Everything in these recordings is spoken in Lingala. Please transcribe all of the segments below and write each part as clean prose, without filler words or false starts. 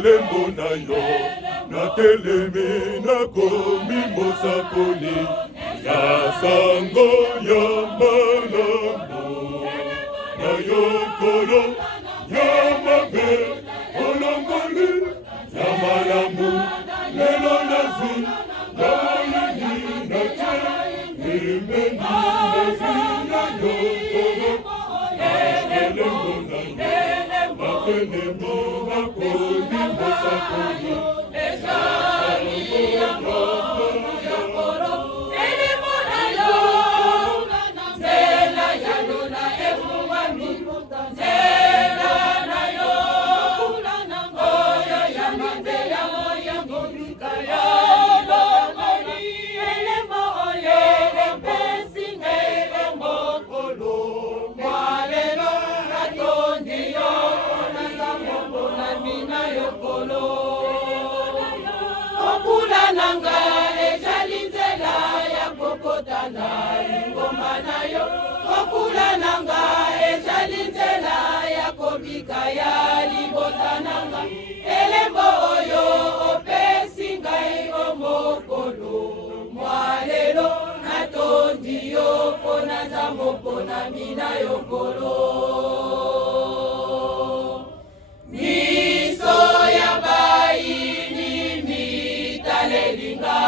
elembo na yo, natelemi nakomi mosakoli ya sango ya malamu. Na yokolo ya mabe olongoli ya malamu, lelo nazi na yini na te imeni nazi na yokolo elembo na yo, natelemi nakomi mosakoli okula nanga ezali nzela ya kobika ya libota nanga, elembo oyo opesi ngai o mokolo mwa lelo, natondi yo mpo naza moponami na yokolo. Miso ya bayini mitalelinga,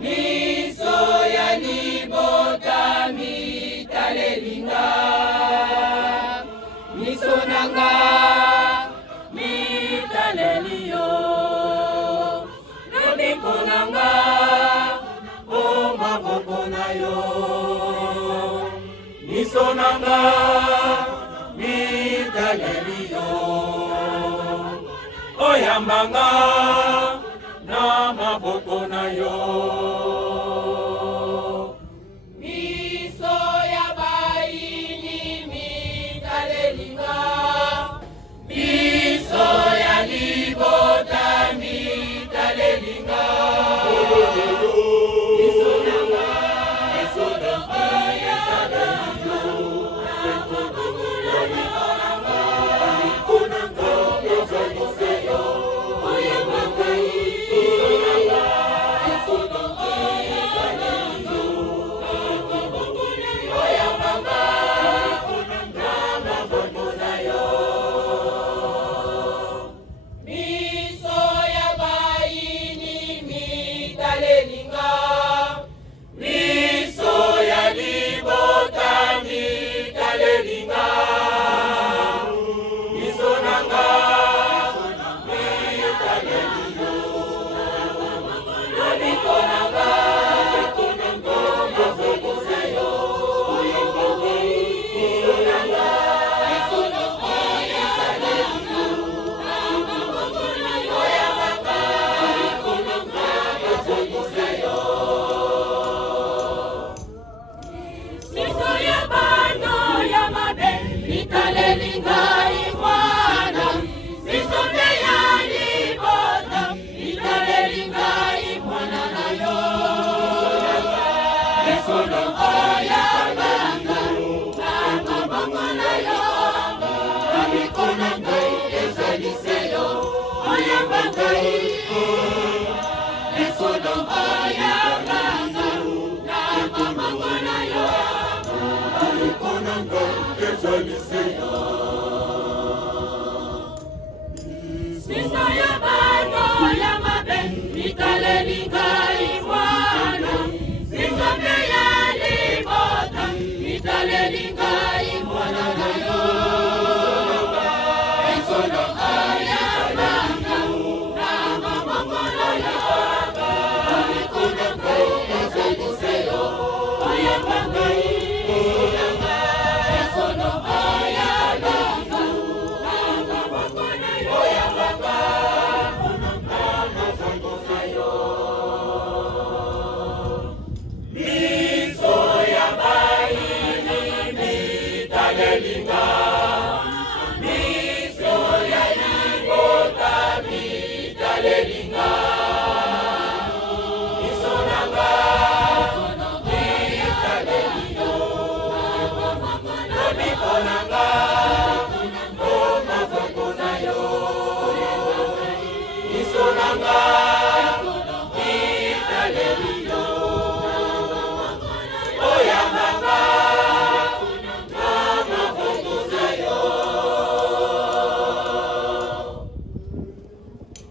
miso ya libota mitalelinga, miso nanga mitaleli yo, lobiko nanga o maboko na yo, miso nanga mitaleli yo, oyambanga na maboko na yo. Miso